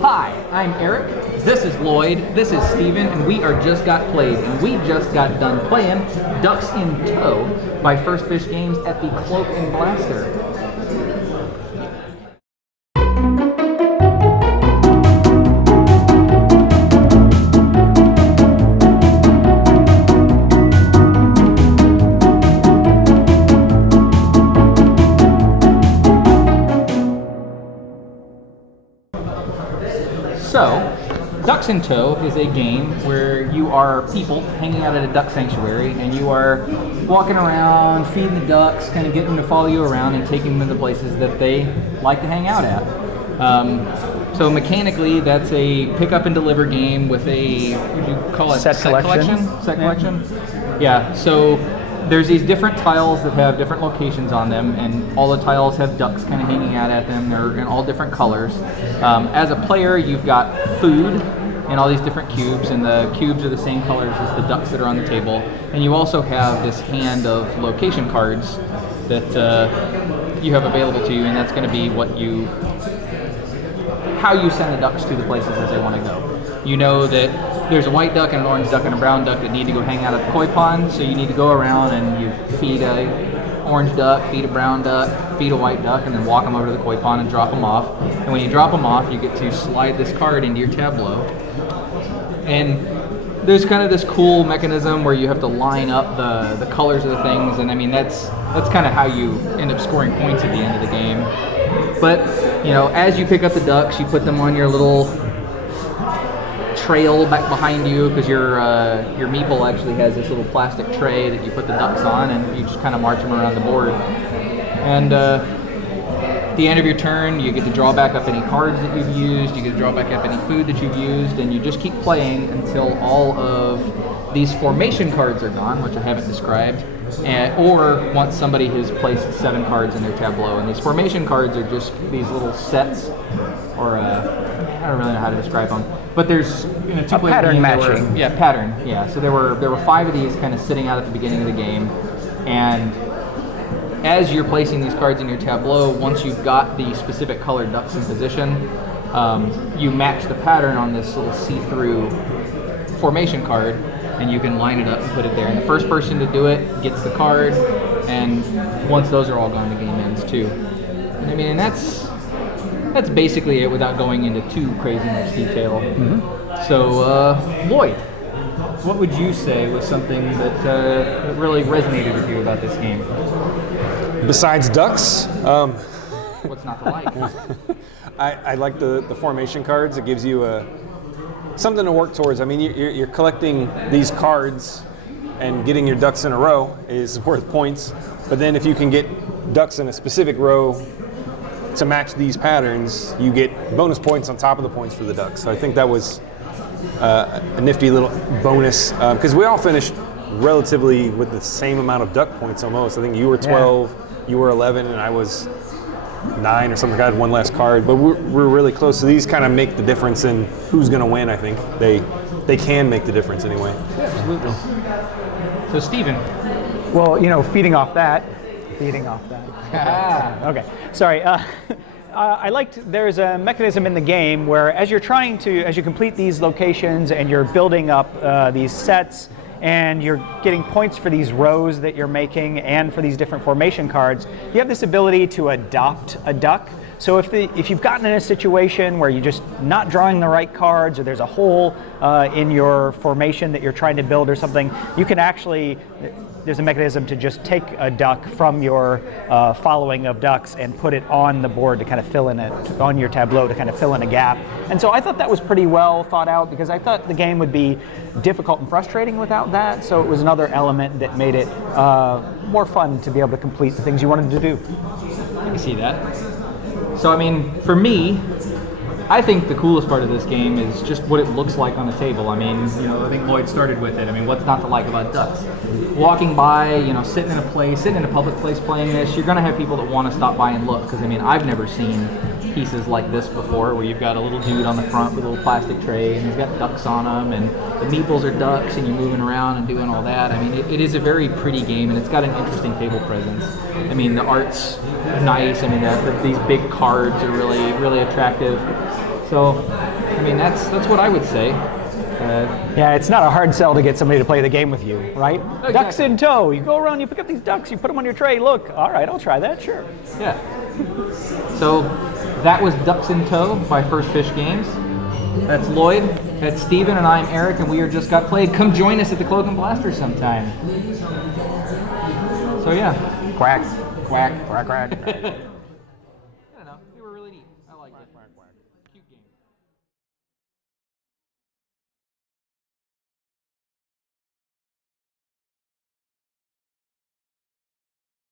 Hi, I'm Eric. This is Lloyd. This is Steven, and we are Just Got Played, and we just got done playing Ducks in Tow by First Fish Games at the Cloak and Blaster. So, Ducks in Tow is a game where you are people hanging out at a duck sanctuary, and you are walking around, feeding the ducks, kind of getting them to follow you around and taking them to the places that they like to hang out at. So mechanically, that's a pick up and deliver game with a, what do you call it? Set collection. Set collection? Yeah, so there's these different tiles that have different locations on them, and all the tiles have ducks kind of hanging out at them. They're in all different colors. As a player, you've got food in all these different cubes, and the cubes are the same colors as the ducks that are on the table. And you also have this hand of location cards that you have available to you, and that's going to be how you send the ducks to the places that they want to go. You know that there's a white duck and an orange duck and a brown duck that need to go hang out at the koi pond, so you need to go around and you feed a orange duck, feed a brown duck, feed a white duck, and then walk them over to the koi pond and drop them off. And when you drop them off, you get to slide this card into your tableau. And there's kind of this cool mechanism where you have to line up the colors of the things, and I mean that's kind of how you end up scoring points at the end of the game. But you know, as you pick up the ducks, you put them on your little trail back behind you, because your meeple actually has this little plastic tray that you put the ducks on, and you just kind of march them around the board. And at the end of your turn, you get to draw back up any cards that you've used, you get to draw back up any food that you've used, and you just keep playing until all of these formation cards are gone, which I haven't described, or once somebody has placed 7 cards in their tableau. And these formation cards are just these little sets, or I don't really know how to describe them, but there's in a two-player pattern game, matching. Pattern. Yeah. So there were 5 of these kind of sitting out at the beginning of the game, and as you're placing these cards in your tableau, once you've got the specific colored ducks in position, you match the pattern on this little see-through formation card, and you can line it up and put it there. And the first person to do it gets the card, and once those are all gone, the game ends too. And I mean, and that's basically it without going into too crazy much detail. Mm-hmm. So, Lloyd, what would you say was something that really resonated with you about this game? Besides ducks? What's not to like? I like the formation cards. It gives you something to work towards. I mean, you're collecting these cards, and getting your ducks in a row is worth points. But then if you can get ducks in a specific row to match these patterns, you get bonus points on top of the points for the ducks. So I think that was a nifty little bonus, because we all finished relatively with the same amount of duck points almost. I think you were 12, you were 11, and I was 9 or something. I had one last card, but we're really close. So these kind of make the difference in who's going to win. I think they can make the difference anyway. Yeah, absolutely. So Steven. Well, you know, feeding off that. Okay, sorry. I liked, there's a mechanism in the game where as you complete these locations and you're building up these sets, and you're getting points for these rows that you're making and for these different formation cards, you have this ability to adopt a duck. So if you've gotten in a situation where you're just not drawing the right cards, or there's a hole in your formation that you're trying to build or something, you can actually, there's a mechanism to just take a duck from your following of ducks and put it on the board to kind of fill in on your tableau to kind of fill in a gap. And so I thought that was pretty well thought out, because I thought the game would be difficult and frustrating without that. So it was another element that made it more fun to be able to complete the things you wanted to do. I can see that. So I mean, for me, I think the coolest part of this game is just what it looks like on the table. I mean, you know, I think Lloyd started with it. I mean, what's not to like about ducks? Walking by, you know, sitting in a public place playing this, you're going to have people that want to stop by and look, because I mean, I've never seen pieces like this before, where you've got a little dude on the front with a little plastic tray, and he's got ducks on them, and the meeples are ducks, and you're moving around and doing all that. I mean, it is a very pretty game, and it's got an interesting table presence. I mean, the art's nice. I mean, these big cards are really, really attractive. So I mean, that's what I would say. Yeah, it's not a hard sell to get somebody to play the game with you, right? Exactly. Ducks in tow. You go around, you pick up these ducks, you put them on your tray. Look, all right, I'll try that, sure. Yeah. So that was Ducks in Tow by First Fish Games. That's Lloyd, that's Steven, and I'm Eric, and we are Just Got Played. Come join us at the Cloak and Blaster sometime. So yeah. Quack. Quack. Quack, quack. I don't know. They were really neat. I liked it. Cute game.